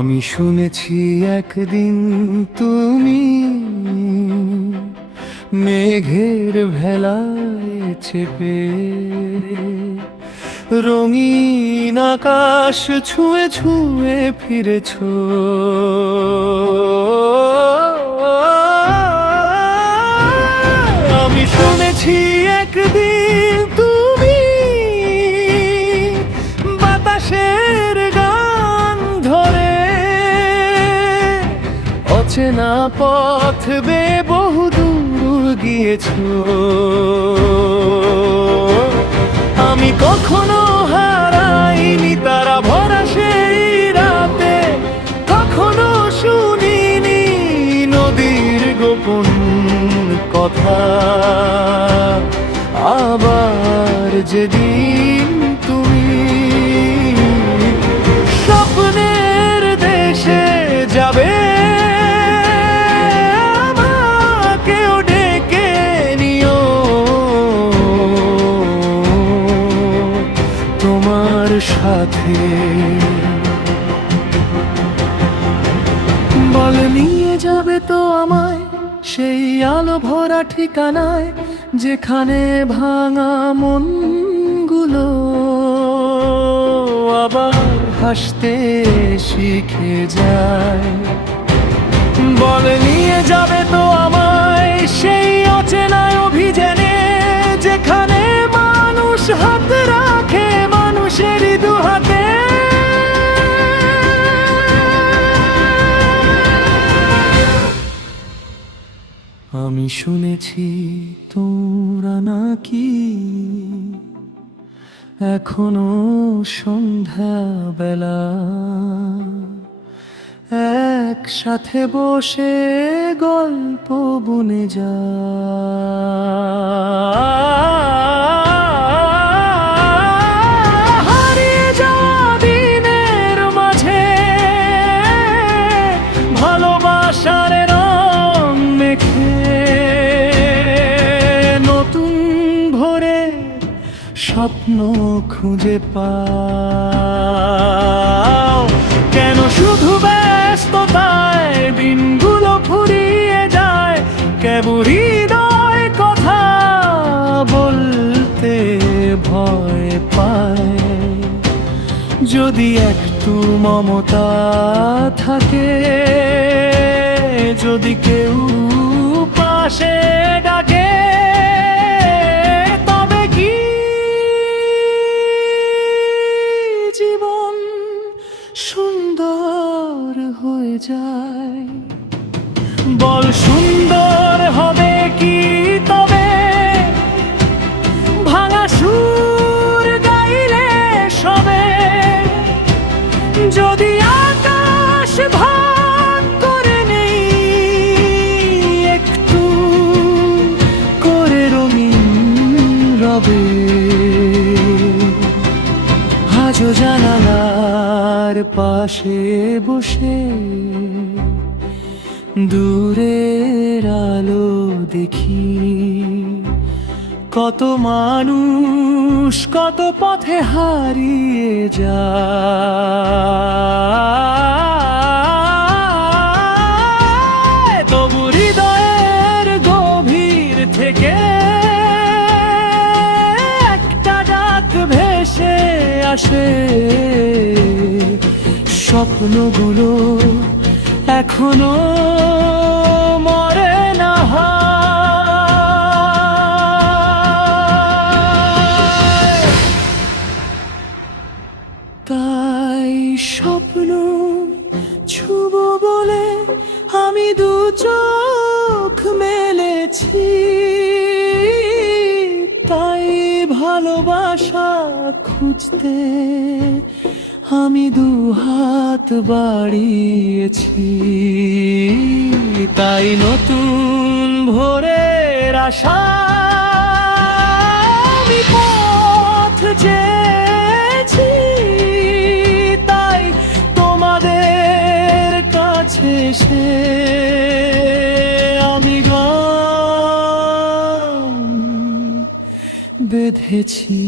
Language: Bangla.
আমি শুনেছি একদিন তুমি মেঘের ভেলায় চেপে রঙিন আকাশ ছুঁয়ে ছুঁয়ে ফিরেছ। আমি শুনেছি একদিন তুমি বাতাসের গান ধরে অচেনা পথ বেয়ে বহু দূর গিয়েছ। আমি কখনো হারাইনি তারা ভরা সেই রাতে, কখনো শুনিনি নদীর গোপন কথা। আবার যেদিন তুমি স্বপ্নের দেশে যাবে, আমাকেও ডেকে নিও তোমার সাথে। বল নিয়ে যাবে তো আমায় সেই আলো ভরা ঠিকানায়, যেখানে ভাঙা মনগুলো আবার হাসতে শিখে যায়। বল নিয়ে যাবে তো আমায় সেই অচেনা অভিযানে, যেখানে মানুষ হাত রাখে মানুষেরই দুহাতে। আমি শুনেছি তোরা নাকি এখনো সন্ধ্যাবেলা একসাথে বসে গল্প বুনে যা। হারিয়ে যাওয়া দিনের মাঝে ভালোবাসার রং মেখে নতুন ভোরে স্বপ্ন খুঁজে পাও। কেন শুধু ব্যস্ততায় দিনগুলো ফুরিয়ে যায়, কেবল হৃদয় কথা বলতে ভয় পায়। যদি একটু মমতা থাকে, যদি কেউ পাশে ডাকে, তবে কি জীবন সুন্দর হয়ে যায়। বল সুন্দর হবে কি তবে ভাঙা সুর গাইলে সবে, যদি আকাশ ভাগ করে নেই একটু করে রঙিন রবে। আজও জানালার পাশে বসে দূরের আলো দেখি, কত মানুষ কত পথে হারিয়ে যায়। তবু হৃদয়ের গভীর থেকে একটা ডাক ভেসে আসে, স্বপ্নগুলো এখনো মরে না। তাই স্বপ্ন ছুব বলে আমি দু চোখ মেলেছি, তাই ভালোবাসা খুঁজতে আমি দু হাত বাড়িয়েছি। তাই নতুন ভোরের আশা আমি পথ চেয়েছি, তাই তোমাদের কাছে এসে আমি গান বেঁধেছি।